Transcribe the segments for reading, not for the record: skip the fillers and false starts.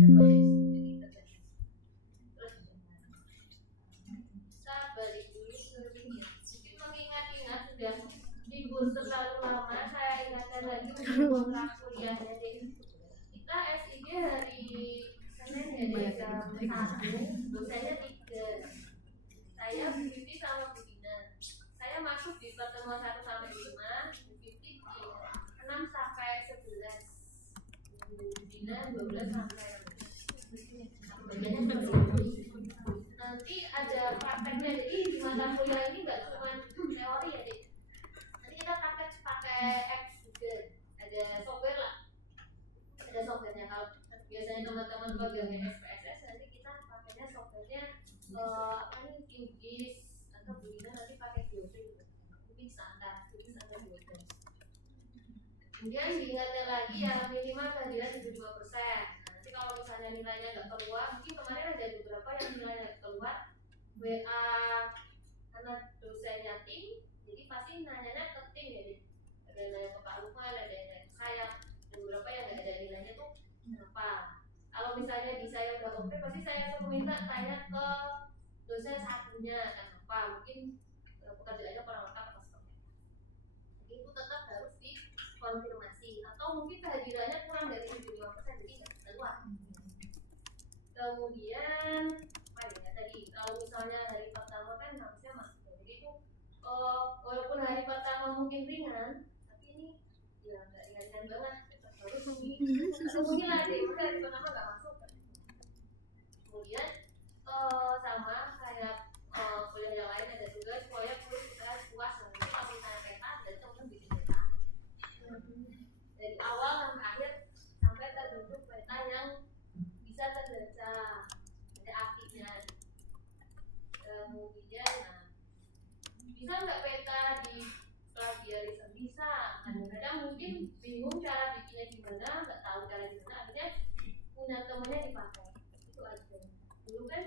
Jadi terus kita balik dulu ke sini. Mungkin mengingat-ingat sudah libur terlalu lama, saya ingatkan lagi kontrak kuliahnya deh. Kita SIG hari Senin ya jam 1, dosennya 3. Saya Bu Vivi sama Bu Dina. Saya masuk di pertemuan 1 sampai 5, Bu Vivi di 6 sampai 11, Bu Dina 12 sampai 16. Bagiannya seperti itu. Nanti ada prakteknya, jadi di mata kuliah ini nggak cuma teori ya, Dik. Nanti kita praktek pakai X juga, ada software lah, ada softwarenya. Kalau biasanya teman-teman programnya SPSS, nanti kita pakainya softwarenya apa nih, QGIS atau Budina nanti pakai Geometry, mungkin standar Geometry. Kemudian diingatkan lagi ya minimal kehadiran 75%. Nanti kalau misalnya nilainya nggak keluar, mungkin kemarin ada beberapa yang nilainya nggak keluar, WA karena dosennya tim, jadi pasti nanyanya ke tim ya, ada nanya ke Pak Lukman, ada yang nanya ke saya, ada beberapa yang nggak ada nilainya tuh kenapa. Kalau misalnya di saya udah oke, pasti saya akan meminta tanya ke dosen satunya kenapa, mungkin pekerjaannya kurang lengkap atau seperti apa. Jadi itu tetap harus dikonfirmasi, atau mungkin kehadirannya kurang dari 75%, jadi nggak keluar. Kemudian apa ya tadi, kalau misalnya hari pertama kan harusnya masuk, jadi itu walaupun hari pertama mungkin ringan, tapi ini ya nggak ringan banget, harus mungkin ada yang hari pertama nggak masuk. Kemudian sama kayak kuliah yang lain ada tugas supaya kita puas nanti kalau misalnya peta dan teman bikin peta dari awal sampai akhir sampai terbentuk peta yang bisa terbaca, ada artinya. Kemudian bisa nggak peta di plagiarisme? Bisa. Kadang-kadang mungkin bingung cara bikinnya gimana, nggak tahu cara gimana, akhirnya punya temennya dipakai. Itu aja. Dulu kan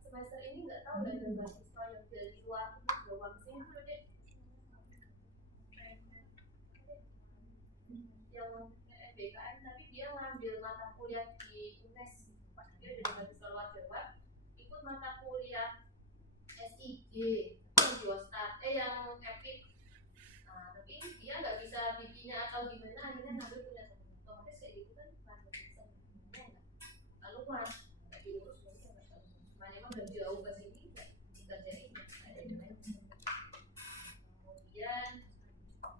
semester ini nggak tahu ada mahasiswa yang dari luar bawa ke sini tuh deh, yang FBKM tapi dia ngambil mata kuliah di UNES, dia dari mahasiswa luar Jawa, ikut mata kuliah SIG yang Geostat, yang EPIK. Tapi dia nggak bisa bikinnya atau gimana, akhirnya ngambil punya teman. Otomatis kayak gitu kan pada bisa nggak lalu mas nggak diurus lagi, nggak tahu mana emang udah jauh ke sini nggak dikerjain, ada yang lain. Kemudian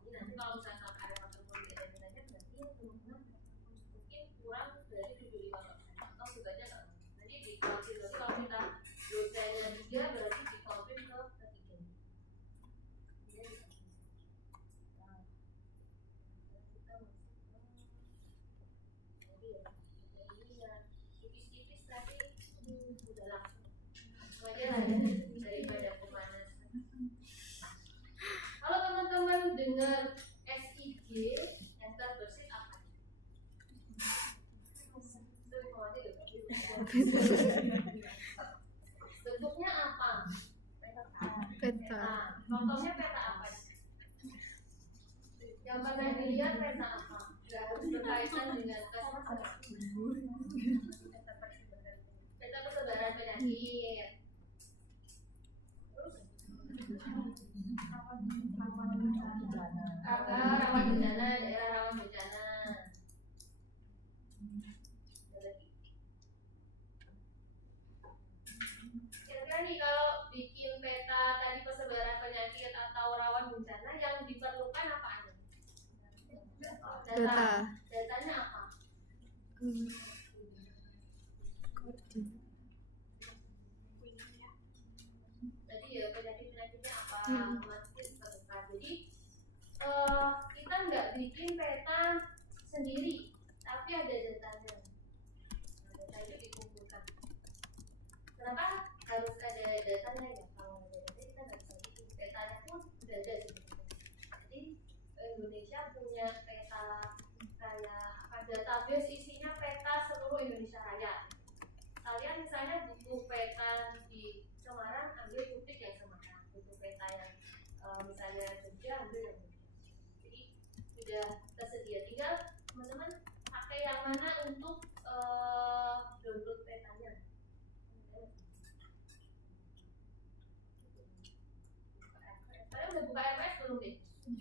ini nanti kalau misalnya ada pertemuan di nilainya berarti teman-teman mungkin kurang dari 75% atau tugasnya nggak, nanti dikalkulasi kalau kita dosennya 3 berarti dikalkulasi ke 3. Tipis-tipis tapi udah langsung aja lah ya, daripada pemanasan. Kalau teman-teman dengar SIG yang terbersih apa? Bentuknya apa? Peta. Contohnya peta apa? Yang pernah dilihat peta apa? Gak harus berkaitan dengan peta persebaran penyakit. Terus apa? Rawan bencana, daerah rawan bencana. Kira-kira nih kalau bikin peta tadi persebaran penyakit atau rawan bencana yang diperlukan apa aja? Datanya apa? Tadi ya penyakit-penyakitnya apa? Jadi kita nggak bikin peta sendiri, tapi ada datanya. Data itu dikumpulkan. Kenapa harus ada datanya ya? Kalau ada data kita nggak bisa bikin, petanya pun sudah ada sebetulnya. Jadi Indonesia punya peta kayak apa, database isinya peta seluruh Indonesia Raya. Kalian misalnya butuh peta di Semarang, ambil Putih yang Semarang. Butuh peta yang misalnya Jogja, ambil yang Jogja. Jadi sudah tersedia, tinggal teman-teman pakai yang mana untuk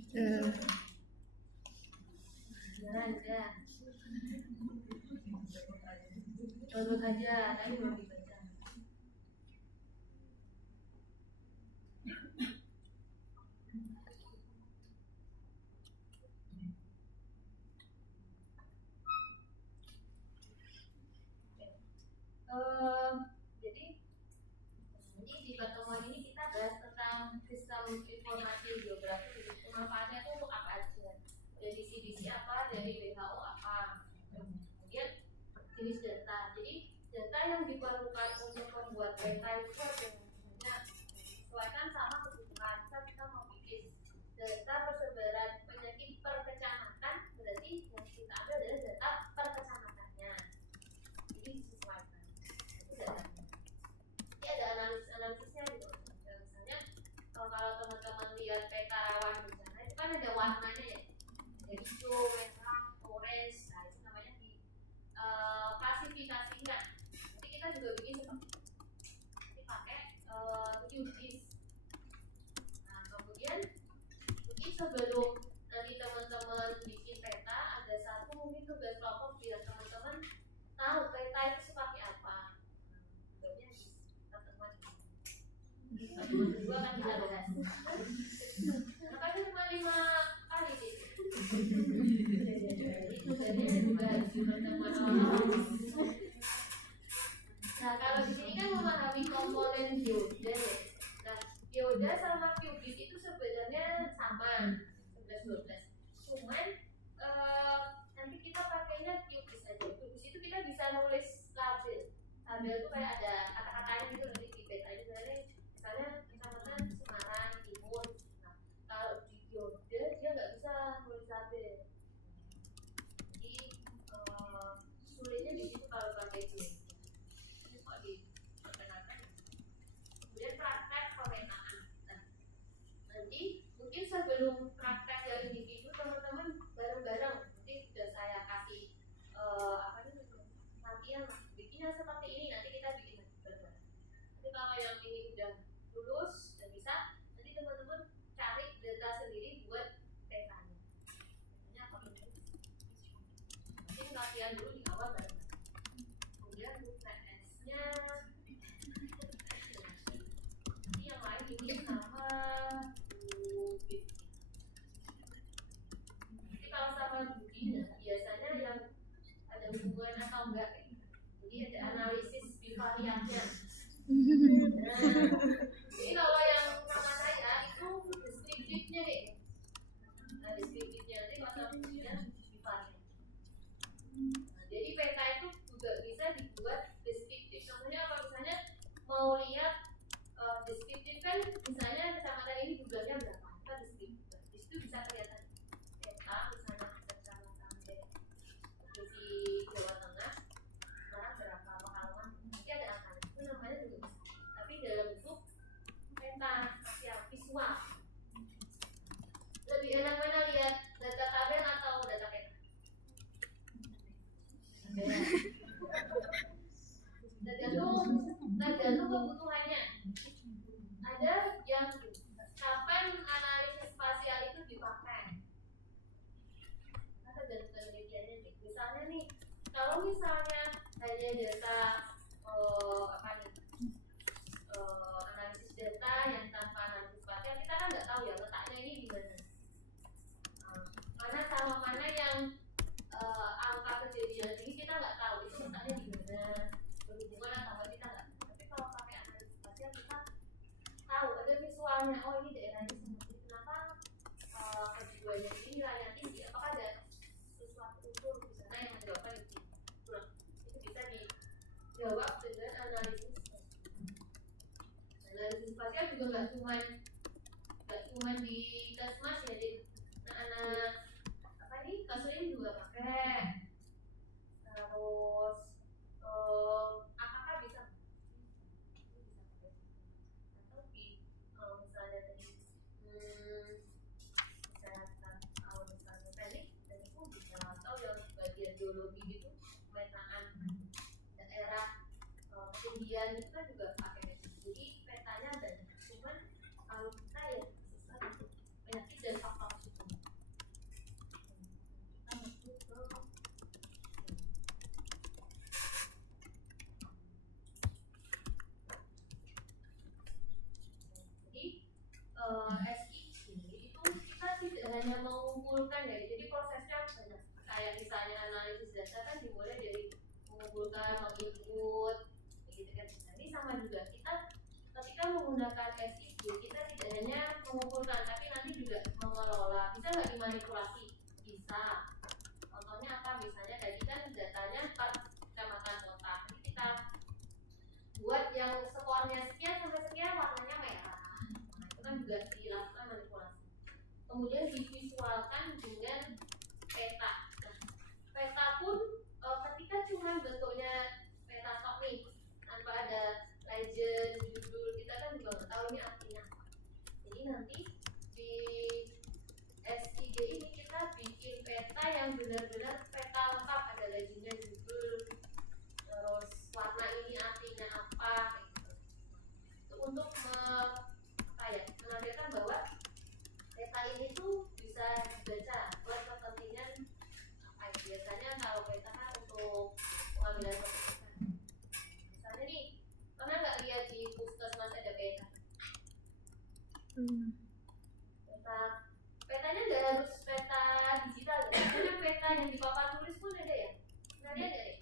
Beneran aja. Download aja, tapi belum dibaca. Jadi di pertemuan ini kita bahas tentang sistem informasi geografi. Manfaatnya tuh apa aja? Dari CDC apa, dari WHO apa. Kemudian jenis data. Jadi data yang diperlukan untuk membuat peta itu ada banyak, sesuaikan sama kebutuhan. Kita mau bikin data persebaran penyakit per kecamatan, berarti yang kita ambil adalah data per kecamatannya. Jadi disesuaikan. Itu datanya. Ini ada analisisnya gitu. Misalnya kalau teman-teman lihat peta rawan bencana itu kan ada warnanya ya, ada hijau, merah, orange. Nah itu namanya di klasifikasinya. Nanti kita juga bikin seperti nanti pakai QGIS. Nah kemudian mungkin sebelum nanti teman-teman bikin peta, ada satu mungkin tugas kelompok biar teman-teman tahu peta itu seperti apa. Sebenarnya pertemuan kedua kan kita bahas. Makanya cuma 5 kali sih. Itu sebenarnya juga pertemuan awal. Nah kalau di sini kan memahami komponen dioda ya. Nah dioda sama QGIS itu sebenarnya sama 11-12. Cuman nanti kita pakainya QGIS aja. QGIS itu kita bisa nulis label. Label itu kayak ada kata-katanya gitu nanti di peta ini sebenarnya. Misalnya kecamatan Semarang Timur. Nah kalau di dioda dia nggak bisa nulis label. Jadi sulitnya di situ kalau pakai itu. Kemudian praktek pemetaan. Nah, nanti mungkin sebelum praktek yang individu teman-teman bareng-bareng nanti sudah saya kasih latihan bikinnya seperti ini, nanti kita bikin bareng-bareng. Nanti kalau yang ini udah lulus dan bisa, nanti teman-teman cari data sendiri buat petanya. Petanya apa ini? Mungkin latihan dulu di awal bareng-bareng. Kemudian UTS-nya yang lain ini sama Budi. Jadi kalau sama Budi, biasanya yang ada hubungan atau enggak, jadi ada analisis bivariatnya. Jadi kalau yang sama saya itu deskriptifnya deh. Nah deskriptifnya nanti kalau Budinya bivariat. Nah, jadi peta itu juga bisa dibuat deskriptif. Contohnya apa? Misalnya mau lihat deskriptif kan, misalnya kecamatan ini jumlahnya berapa, kita deskriptif. Di situ bisa kelihatan peta, misalnya kecamatan provinsi Jawa Tengah sekarang berapa, Pekalongan, nanti ada angka. Itu namanya juga bisa. Tapi dalam bentuk peta spasial visual. Lebih enak mana lihat data tabel atau data peta? Tergantung kebutuhannya. Ada yang kapan analisis spasial itu dipakai. Kita tergantung penelitiannya nih. Misalnya nih, kalau misalnya hanya data analisis data yang tanpa analisis spasial, kita kan nggak tahu ya letaknya ini di mana. Mana sama mana yang angka kejadian ini kita nggak tahu itu letaknya di mana, berhubungan atau kita nggak. Tapi kalau pakai analisis spasial kita tahu, ada visualnya. Oh ini daerahnya seperti kenapa keduanya ini nilainya tinggi, apakah ada sesuatu unsur di sana yang menyebabkan itu. Nah, itu bisa dijawab dengan analisis spasial. Analisis spasial juga nggak cuma di Kesmas ya, di anak apa nih kasus ini juga pakai. Terus apakah bisa pakai atau di misalnya tadi misalnya teknik dan itu bisa, atau yang bagian geologi gitu, pemetaan daerah ketinggian itu kan juga pakai peta. Jadi petanya banyak, cuman kalau kita ya susah penyakit dan faktor kita kan dimulai dari mengumpulkan, menginput, gitu kan. Nah, ini sama juga, kita ketika menggunakan SIG kita tidak hanya mengumpulkan tapi nanti juga mengelola. Bisa nggak dimanipulasi? Bisa. Contohnya apa? Misalnya tadi kan datanya per kecamatan kota, ini kita buat yang skornya sekian sampai sekian warnanya merah. Nah, itu kan juga dilakukan manipulasi. Kemudian divisualkan dengan peta. Nah, peta pun ketika cuma bentuknya peta stok nih tanpa ada legend, judul, kita kan juga nggak tahu ini artinya apa. Jadi nanti di SIG ini kita bikin peta yang benar-benar peta lengkap, ada legendnya, judul, terus warna ini artinya apa, gitu. Itu untuk menampilkan bahwa peta ini tuh bisa dibaca buat kepentingan apa ya. Biasanya kalau peta kan untuk pengambilan keputusan. Misalnya nih, pernah nggak lihat di puskesmas ada peta? Petanya nggak harus peta digital, karena peta yang di papan tulis pun ada ya. Nah, dia ada deh.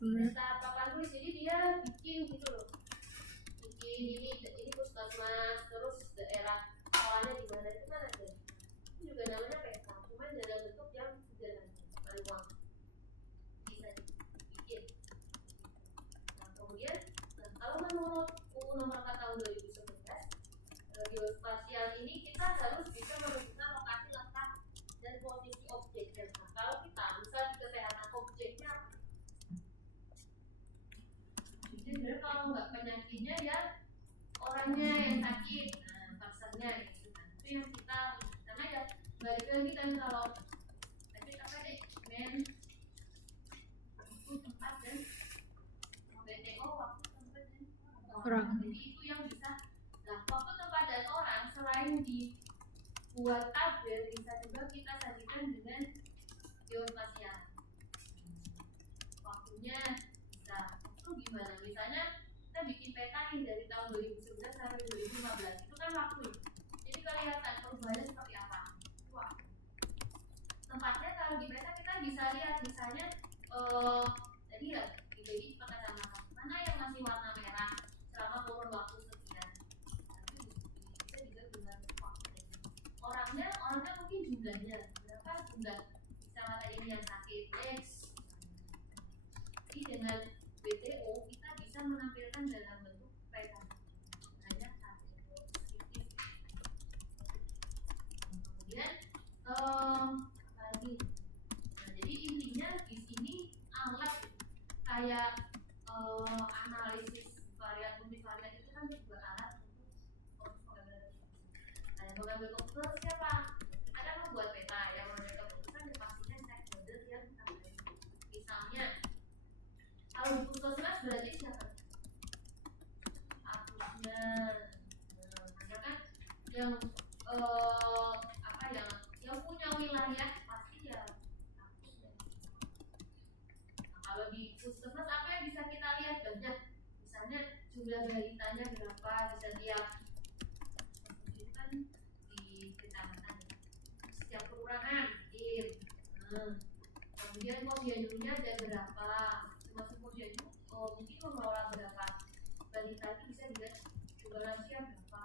Peta papan tulis, jadi dia bikin gitu loh. Bikin ini puskesmas, terus daerah awalnya di mana itu kan ada. Itu juga namanya peta, cuma dalam bentuk yang sederhana, manual. Bisa dibikin. Nah, kemudian kalau menurut UU Nomor 4 Tahun 2011, geospasial ini kita harus bisa menunjukkan lokasi letak dan posisi objeknya. Nah, kalau kita misal di kesehatan objeknya apa? Jadi sebenarnya kalau nggak penyakitnya ya orangnya yang sakit, nah personnya gitu kan. Itu yang kita, karena ya balik lagi kan kalau sakit apa deh, men itu tempat dan BTO waktu tempat dan orang. Jadi itu yang bisa. Nah, waktu tempat dan orang selain dibuat tabel, bisa juga kita sajikan dengan geospasial. Waktunya bisa. Itu gimana? Misalnya kita bikin peta nih dari tahun 2011 sampai 2015. Itu kan waktu. Jadi kelihatan perubahannya seperti apa. Wah. Tempatnya kalau di peta kita bisa lihat misalnya tadi ya dibagi per kecamatan. Mana yang masih warna merah selama kurun waktu sekian. Bisa juga dengan waktu. Orangnya mungkin jumlahnya berapa jumlah kecamatan ini yang sakit X. Jadi dengan BTO kita bisa menampilkan dalam bentuk peta. Hanya satu titik. Kemudian apa lagi? Nah, jadi intinya di sini alat kayak analisis varian multivarian itu kan juga alat untuk pengambilan keputusan. Nah, yang mengambil keputusan siapa? Ada membuat peta, yang mengambil keputusan ya pastinya stakeholder yang terkait. Misalnya kalau di puskesmas berarti siapa? Akusnya, karena kan yang yang punya wilayah pasti ya akusnya. Nah, kalau di puskesmas apa yang bisa kita lihat banyak? Misalnya jumlah balitanya berapa, bisa lihat. Itu kan di kecamatan ya. Setiap kelurahan, kemudian posyandunya ada berapa? Termasuk posyandu, mungkin mengelola berapa balita itu bisa dilihat juga lansia berapa.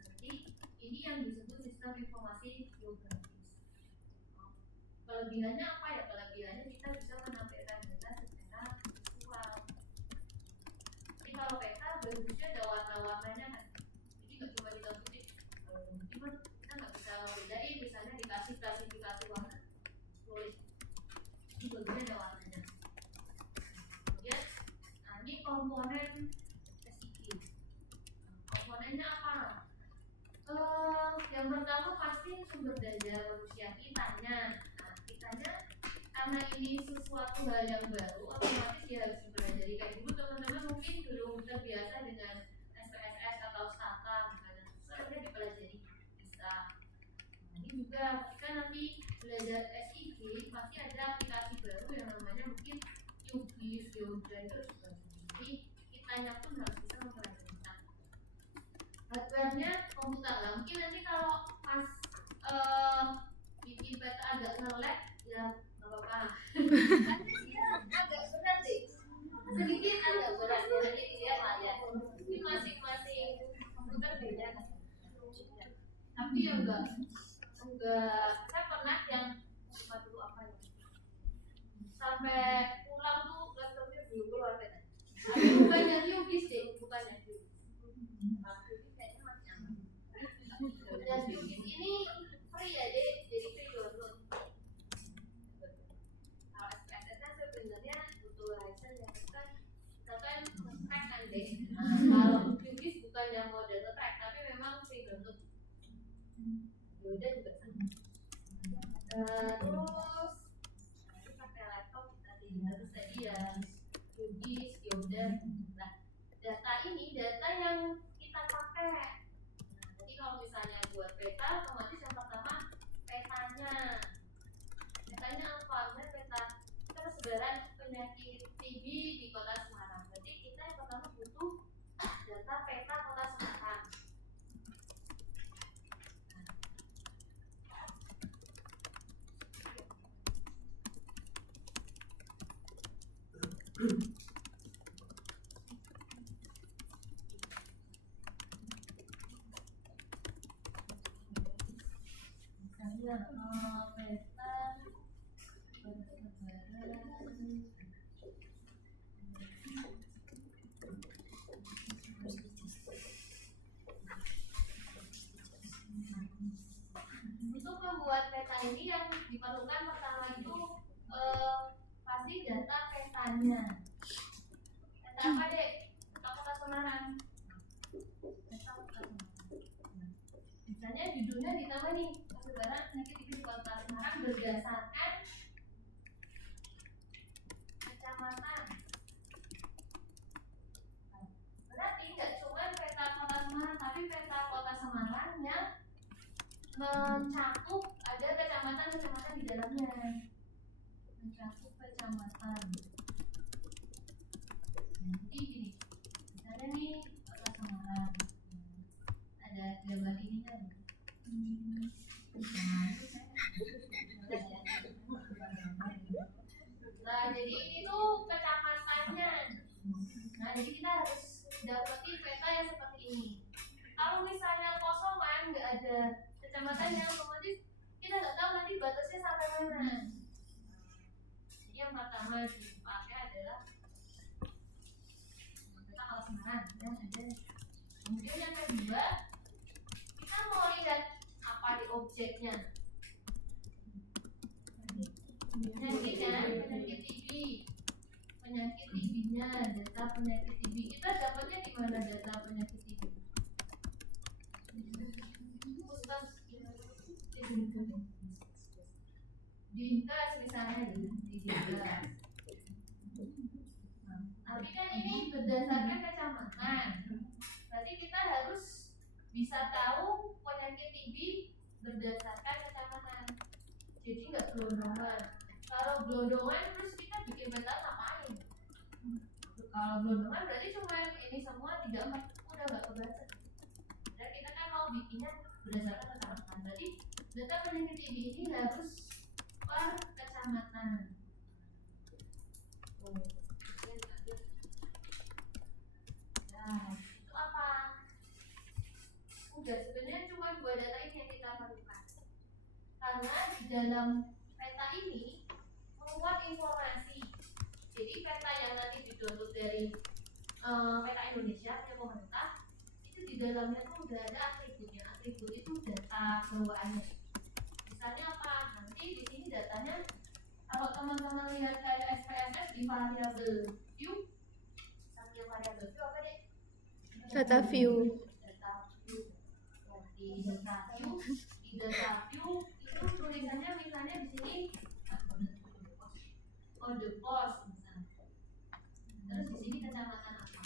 Nanti ini yang disebut sistem informasi geografis. Kelebihannya apa ya? Kelebihannya kita bisa menampilkan data secara visual. Jadi kalau peta bentuknya ada warna-warnanya kan. Jadi nggak cuma hitam putih. Kalau putih kan kita nggak bisa membedain. Misalnya dikasih klasifikasi warna, tulis. Ini bentuknya ada warnanya. Kemudian, nah ini komponen SIG. Komponennya apa? Yang pertama pasti sumber daya manusia kitanya. Nah, kitanya karena ini sesuatu hal yang baru, otomatis dia harus dipelajari. Kayak dulu teman-teman mungkin belum terbiasa dengan SPSS atau STATA, misalnya sebenarnya dipelajari bisa. Nah, ini juga ketika nanti belajar SIG pasti ada aplikasi baru yang namanya mungkin QGIS, Geodra itu harus dipelajari. Jadi kitanya pun harus bisa mempelajari. Hardware-nya komputer lah. Mungkin nanti kalau pas bikin peta agak nge-lag, Ya, nggak apa-apa. Nanti dia agak berat deh. Sedikit agak berat ya, nanti dia layak. Ini masing-masing komputer beda kan. Tapi ya enggak. Saya pernah yang lupa dulu apa ya. Sampai pulang tuh laptopnya belum keluar kan. Tapi bukannya Yugis deh, bukannya Yugis. Kayaknya masih aman. Dan Yugis ini free ya, jadi free download. Kalau SPSS kan sebenarnya butuh license ya kan. Kita kan track kan deh. Kalau Yugis bukannya mau download track, tapi memang free download. Yaudah juga sama. Terus pakai laptop tadi, terus tadi ya Yugis, Yoda. Nah, data ini data yang kita pakai. Nah, jadi kalau misalnya buat peta, otomatis yang pertama petanya. Petanya apa? Misalnya peta persebaran penyakit TB di Kota Semarang. Jadi kita yang pertama butuh data peta Kota Semarang. Misalnya peta persebaran untuk membuat peta ini yang diperlukan pertama itu pasti data petanya. Peta apa dek? Peta Kota Semarang. Peta Kota Semarang. Misalnya judulnya ditambah nih, persebaran penyakit TB di Kota Semarang berdasarkan kecamatan. Berarti nggak cuma peta Kota Semarang, tapi peta Kota Semarang yang mencakup ada kecamatan-kecamatan di dalamnya. Mencakup kecamatan. Jadi gini, misalnya nih Kota Semarang, ada gambar ini kan. Nah, jadi ini tuh kecamatannya. Nah, jadi kita harus dapetin peta yang seperti ini. Kalau misalnya kosongan, nggak ada kecamatannya, otomatis kita nggak tahu nanti batasnya sampai mana. Jadi yang pertama dipakai adalah peta Kota Semarang dan ada. Kemudian yang kedua, kita mau lihat apa di objeknya. Penyakitnya, penyakit TB. Penyakit TB-nya, data penyakit TB. Kita dapatnya di mana data penyakit TB? Di Dinkes misalnya, di Dinkes. Tapi kan ini berdasarkan kecamatan. Berarti kita harus bisa tahu penyakit TB berdasarkan kecamatan. Jadi nggak gelondongan. Kalau gelondongan terus kita bikin peta ngapain? Kalau gelondongan berarti cuma ini semua 3, 4 udah nggak kebaca. Dan kita kan mau bikinnya berdasarkan kecamatan. Berarti data penyakit TB ini harus per kecamatan. Nah, itu apa? Udah, sebenarnya cuma 2 data ini yang kita perlukan. Karena di dalam peta ini memuat informasi. Jadi peta yang nanti didownload dari peta Indonesia punya pemerintah, itu di dalamnya tuh udah ada atributnya. Atribut itu data bawaannya. Misalnya apa? Nanti di sini datanya, kalau teman-teman lihat kayak SPSS di variabel view, sambil variabel view apa deh? Data view. Data view. Di data view itu tulisannya misalnya di sini kode pos misalnya. Terus di sini kecamatan apa?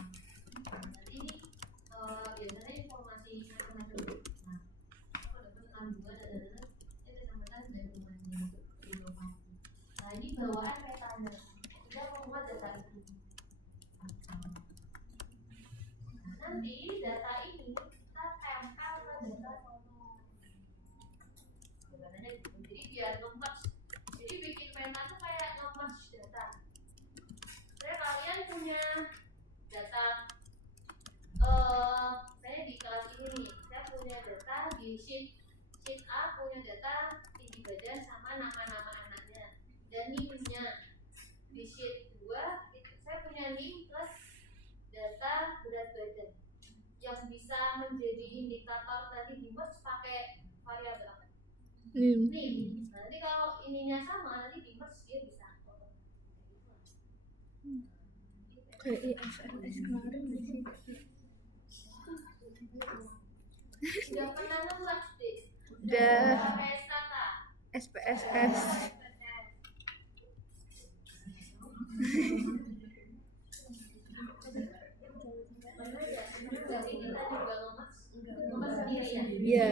Nanti ini biasanya informasi macam-macam. Nah, kode pos 62 dan kecamatan dari rumahnya inovasi. Nah, ini bawaan petanya. Kita membuat data itu. Nah, nanti data ini kita tempel ke data sono. Jadi biar numpas. Jadi bikin punya data saya di kelas ini nih, saya punya data di sheet A, punya data tinggi badan sama nama-nama anaknya dan NIM-nya. Di sheet 2 itu saya punya NIM plus data berat badan yang bisa menjadi indikator tadi di merge pakai variabel apa? NIM. Nanti kalau ininya sama, nanti di merge dia bisa kayak ISLS kemarin sih. udah pernah nge-merge deh. Udah. Pakai SKK. SPSS. Jadi kita juga nge-merge sendiri ya? Iya.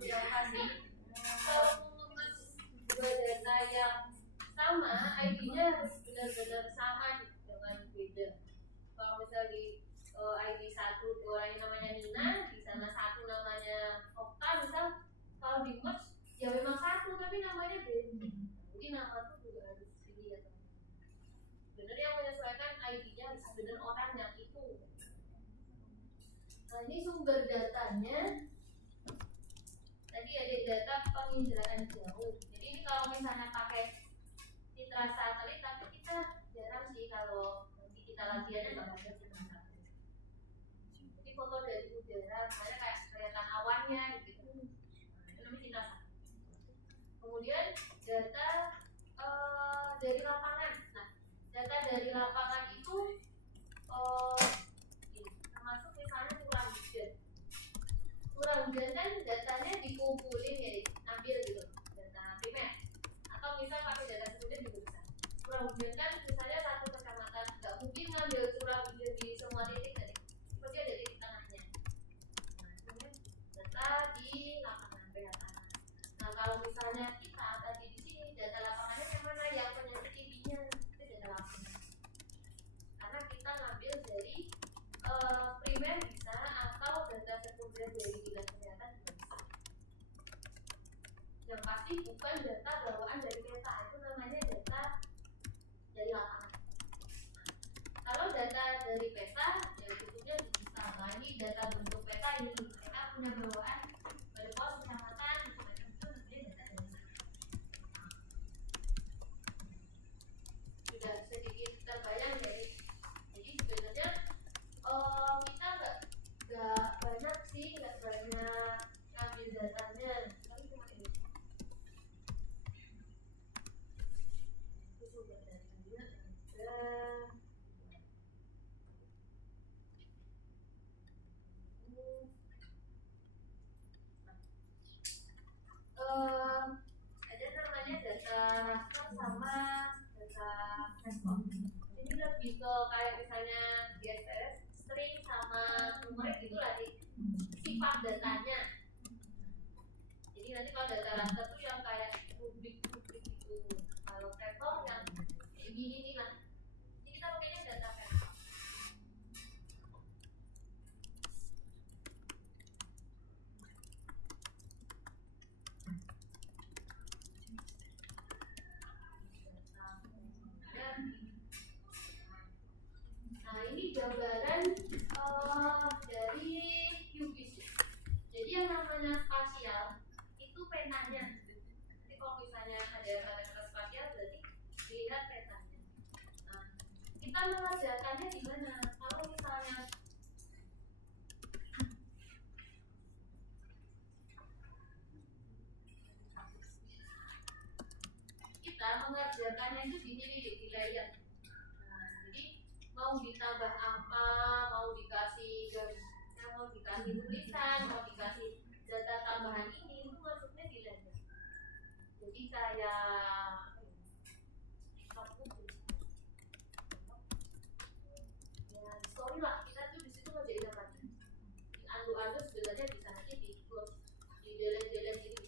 Yang pasti kalau nge-merge dua data yang sama, ID-nya harus benar-benar sama dengan beda. Kalau misal di ID 1 orangnya namanya Nina, di sana satu namanya Okta, misal kalau di merge ya memang satu tapi namanya beda. Jadi nama itu juga harus dilihat. Benar yang menyesuaikan ID-nya harus benar orang yang itu. Nah ini sumber datanya. Tadi ada data penginderaan jauh. Jadi ini kalau misalnya pakai citra satelit, tapi kita jarang sih kalau nanti kita latihannya nggak pakai citra satelit. Jadi foto dari udara, misalnya kayak kelihatan awannya gitu. Nah, itu namanya citra satelit. Kemudian data dari lapangan. Nah, data dari lapangan itu termasuk misalnya curah hujan. Curah hujan kan datanya dikumpulin ya, ambil gitu, data primer. Atau misal pakai data sekunder juga bisa. Curah hujan kan misalnya satu kecamatan, nggak mungkin ngambil curah hujan di semua titik tadi, pasti ada titik tengahnya. Nah, kemudian data di lapangan kelihatan. Nah, kalau misalnya kita tadi di sini data lapangannya yang mana yang penyakit intinya itu data lapangan. Karena kita ngambil dari primer bisa atau data sekunder dari dinas kesehatan juga bisa. Yang pasti bukan data bawaan dari peta, itu namanya data dari lapangan. Kalau data dari peta ya bentuknya bisa. Nah ini data bentuk peta, ini peta punya bawaan pada pos kecamatan itu namanya data dari lapangan. Sudah sedikit terbayang dari. Jadi sebenarnya kita nggak banyak sih, nggak banyak ngambil datanya, tapi cuma ini. Itu sumber datanya ada. Ada namanya data raster sama data respon. Ini lebih ke kayak misalnya GSS, string sama numerik itu lagi sifat datanya. Jadi nanti kalau data raster tuh yang kayak rubrik-rubrik itu. Kalau vektor yang kayak gini nih lah. Jadi kita pakainya data vektor. Nah ini gambaran dari UPC. Jadi yang namanya spasial itu petanya. Jadi kalau misalnya ada kata-kata spasial berarti dilihat petanya. Nah, kita mengerjakannya di mana? Kalau misalnya kita mengerjakannya itu di sini di layer. Nah, jadi mau ditambah apa, mau dikasih mau dikasih tulisan, mau dikasih data tambahan ini itu masuknya di layer. Jadi kayak ya story lah, kita tuh di situ ngerjain apa? Adu-adu sebenarnya bisa nanti di close, di delete gitu.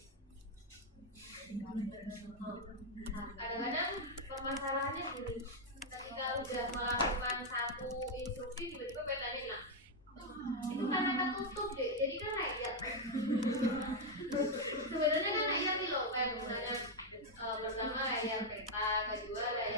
Kadang-kadang permasalahannya gini, ketika udah melakukan satu instruksi tiba-tiba petanya hilang. Itu karena ketutup deh, jadi kan layar. Sebenarnya kan layar nih loh, kayak misalnya pertama layar peta, kedua layar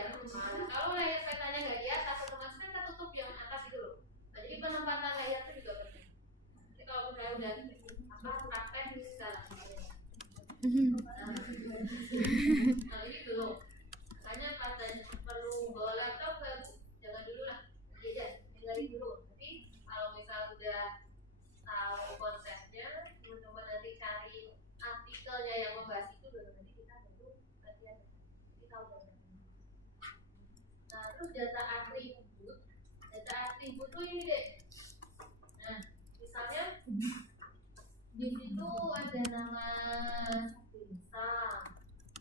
Nah ini dulu, makanya katanya perlu bawa laptop ke, jangan dulu lah, aja tinggalin dulu. Nanti kalau misal udah tahu konsepnya, teman-teman nanti cari artikelnya yang membahas itu, baru nanti kita baru latihan. Kita udah. Nah terus data atribut tuh ini deh. Nah misalnya di situ ada nama desa,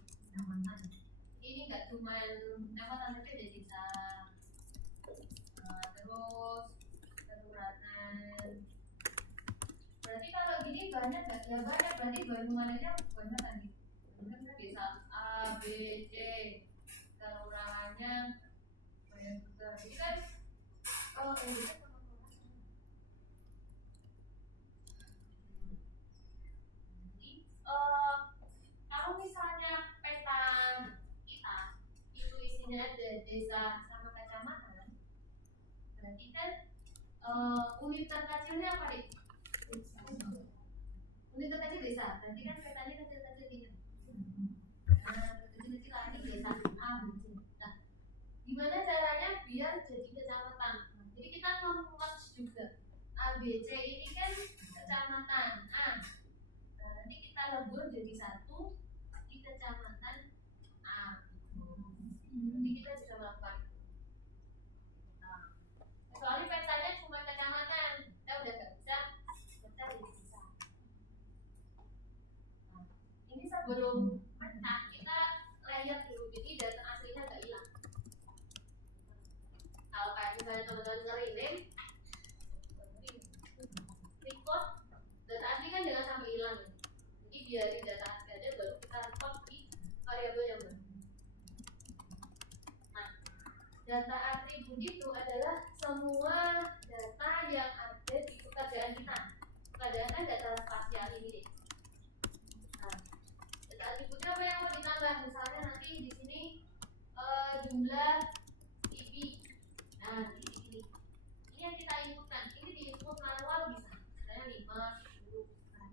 kecamatan. Ini nggak cuman kecamatan saja, ada desa, terus kelurahan. Berarti kalau gini banyak nggak? Ya banyak. Berarti Banyuwanginya banyak kan? Benar kan desa A, B, C, kelurahannya banyak juga. Jadi kan Indonesia sama kelurahan. Kalau misalnya peta kita itu isinya ada desa sama kecamatan, berarti kan unit terkecilnya apa nih? Unit terkecil desa, berarti kan petanya kecil-kecil gitu. Nah, kecil-kecil lagi desa A, B, C. Nah, gimana caranya biar jadi kecamatan? Nah, jadi kita merge juga. A, B, C ini kan kecamatan A. Nanti kita lebur jadi satu di kecamatan A. Nanti kita bisa melakukan itu. Nah, soalnya petanya cuma kecamatan, kita udah gak bisa mencari desa. Nah, ini sebelum pecah kita layer dulu, jadi data aslinya gak hilang. Kalau kayak misalnya teman-teman nge-rename, record data asli kan jangan sampai hilang ya. Jadi biarin data asli aja, baru kita record di variabel yang baru. Nah, data atribut itu adalah semua data yang ada di pekerjaan kita. Pekerjaan kan data spasial ini deh. Nah, data atributnya apa yang mau ditambah? Misalnya nanti di sini jumlah TB. Nah, ini yang kita inputkan. Ini diinput manual bisa. Misalnya 5, 10. Nah,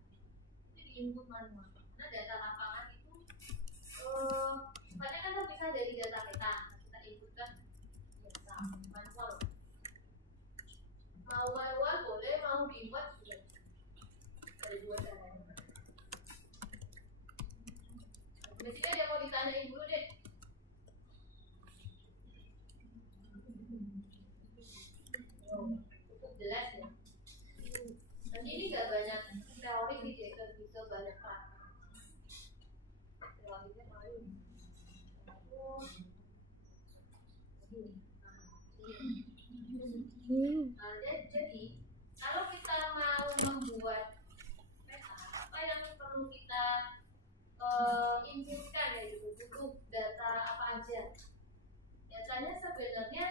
itu diinput manual. Karena data lapangan itu sifatnya kan terpisah dari data peta. Kita inputkan biasa manual. Mau manual boleh, mau dibuat juga. Ada dua caranya. Biasanya dia mau ditanyain dulu deh. Cukup jelas ya. Nanti ini nggak banyak teori gitu ya, ke banyak praktek. Teorinya paling jadi kalau kita mau membuat peta, apa yang perlu kita inputkan ya, gitu, butuh data apa aja. Datanya sebenarnya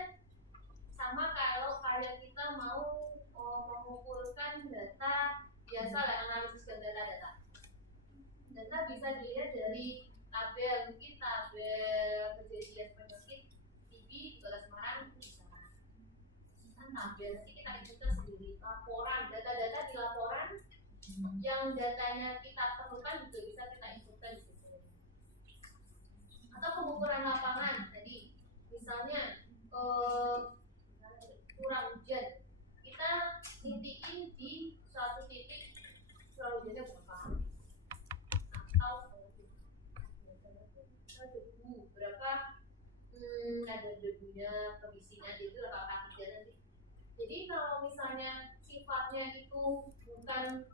sama kalau kayak kita mau mengumpulkan data biasa lah, analisis data. Data bisa dilihat dari tabel, mungkin tabel kejadian penyakit TB di Kota Semarang bisa. Kan tabel nanti kita inputkan sendiri. Laporan, data-data di laporan yang datanya kita perlukan juga bisa kita inputkan di situ. Atau pengukuran lapangan tadi, misalnya curah hujan, kita nitikin di suatu titik curah hujannya berapa, atau berapa ada debunya, kondisinya itu berapa kaki nanti. Jadi kalau misalnya sifatnya itu bukan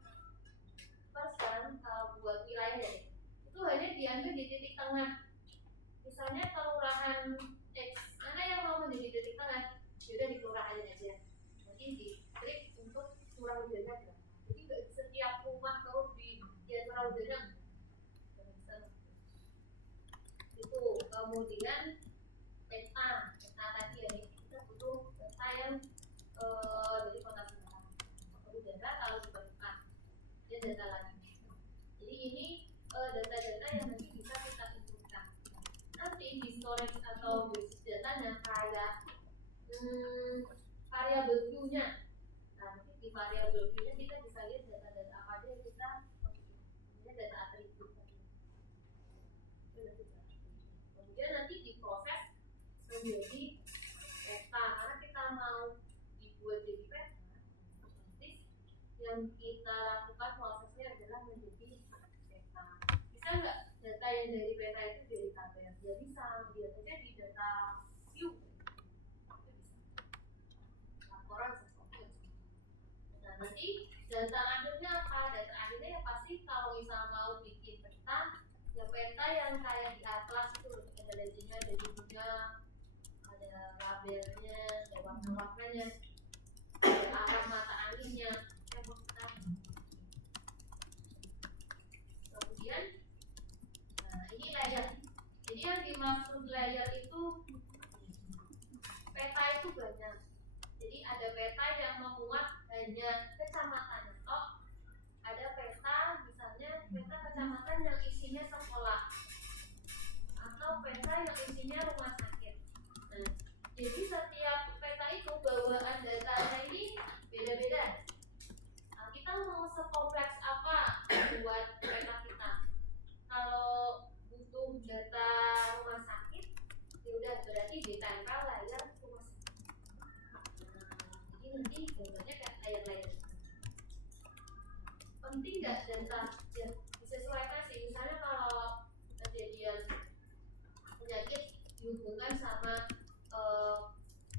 persen, buat wilayah itu hanya diambil di titik tengah. Misalnya kelurahan X, mana yang mau menjadi titik tengah, sudah di kelurahan aja. Nanti di strip untuk curah hujannya berapa. Jadi nggak setiap rumah kalau di curah hujannya itu. Kemudian peta tadi ya, kita butuh peta yang dari Kota Semarang. Kalau data kalau di peta dia data lagi. Jadi ini data-data yang nanti bisa kita inputkan. Nanti di storage atau basis datanya kayak variabel view-nya. Nah, nanti di variabel view-nya kita bisa lihat data-data apa aja yang kita maksudnya data atribut. menjadi peta, karena kita mau dibuat jadi peta, otomatis yang kita lakukan prosesnya adalah menjadi peta. Bisa nggak data yang dari peta itu jadi tabel? Ya bisa, biasanya di data view itu bisa laporan sesuatu. Nah nanti data akhirnya apa? Data akhirnya ya pasti kalau misal mau bikin peta, ya peta yang kayak di atlas itu ada legendnya, ada judulnya, ada labelnya, ada warna-warnanya, ada arah mata anginnya, yang mau kita. Kemudian, nah ini layer. Jadi yang dimaksud layer itu peta itu banyak. Jadi ada peta yang memuat hanya kecamatan atau ada peta misalnya peta kecamatan yang isinya sekolah atau peta yang isinya rumah sakit. Nah, jadi setiap peta itu bawaan datanya ini beda-beda. Nah, kita mau sekompleks apa buat peta kita? Kalau butuh data rumah sakit, ya udah berarti ditempel layar rumah sakit. Jadi nanti gambarnya kayak layar-layar. Penting nggak data? Ya disesuaikan sih. Misalnya kalau kejadian penyakit dihubungkan sama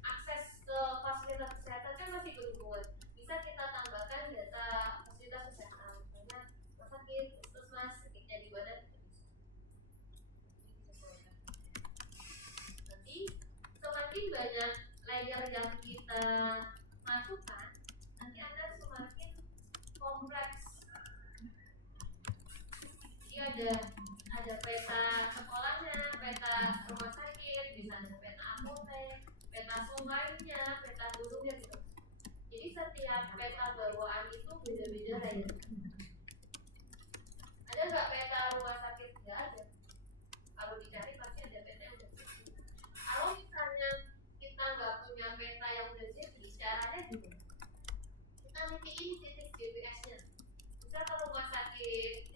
akses ke fasilitas kesehatan kan masih berhubungan. Bisa kita tambahkan data fasilitas kesehatan, misalnya rumah sakit, puskesmas, sakitnya di mana kita bisa. Disesuaikan. Nanti semakin banyak layer yang kita masukkan, nanti Anda semakin kompleks. Jadi ada peta sekolahnya, peta rumah sakit, bisa ada peta apotek, peta sungainya, peta gunungnya gitu. Jadi setiap peta bawaan itu beda-beda layer. Ada nggak peta rumah sakit? Nggak ada. Kalau dicari pasti ada peta yang udah jadi. Kalau misalnya kita nggak punya peta yang udah jadi, caranya gitu. Kita titiin titik GPS-nya. Misal kalau rumah sakit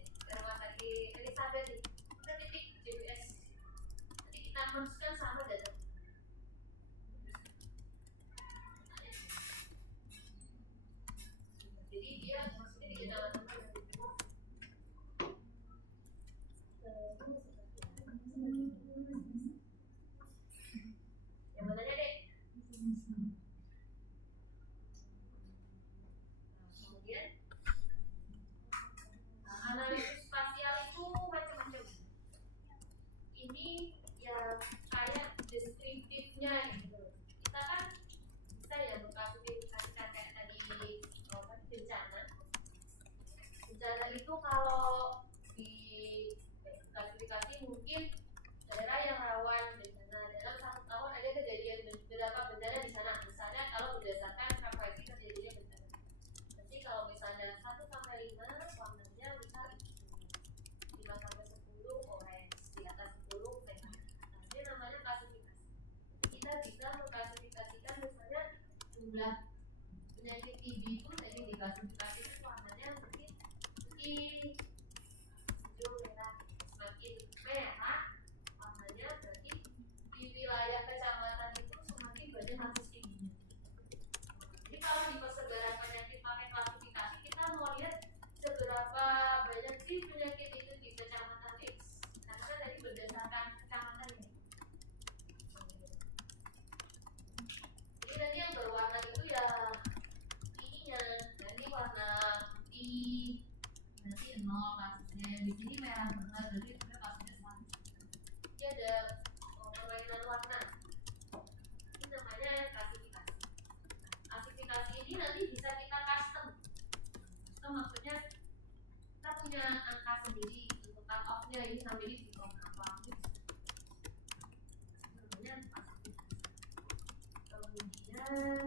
Elizabeth nih, kita titik GPS. Nanti kita merge-kan sama data. Jadi dia maksudnya di dalam yang mananya dek? Kemudian analisis spasial itu macam-macam. Ini ya kayak deskriptifnya gitu. Kita kan bisa ya mengklasifikasikan kayak tadi bencana. Bencana itu kalau di klasifikasi mungkin daerah yang rawan bencana. Dalam satu tahun ada kejadian beberapa bencana di sana. Misalnya kalau berdasarkan frekuensi terjadinya bencana. Nanti kalau misalnya 1 sampai 5 warnanya misal 5 sampai 10 orange, di atas 10 merah. Nah, ini namanya klasifikasi. Kita bisa mengklasifikasikan misalnya jumlah penyakit TB itu tadi diklasifikasikan warnanya mungkin putih, hijau, merah. Semakin merah warnanya berarti di wilayah kecamatan itu semakin banyak kasus TB-nya. Jadi kalau di persebaran penyakit pakai klasifikasi, kita mau lihat seberapa banyak sih penyakit itu di kecamatan X. Karena tadi berdasarkan kecamatannya. Jadi nanti yang berwarna itu ya ininya, nanti warna putih, nanti 0 kasusnya. Di sini merah banget, berarti sebenarnya kasusnya sama. Jadi ada permainan warna. Ini namanya klasifikasi. Klasifikasi ini nanti bisa kita custom. Custom maksudnya kita punya angka sendiri untuk cut off-nya ini sampai di tahun apa. Namanya klasifikasi. Kemudian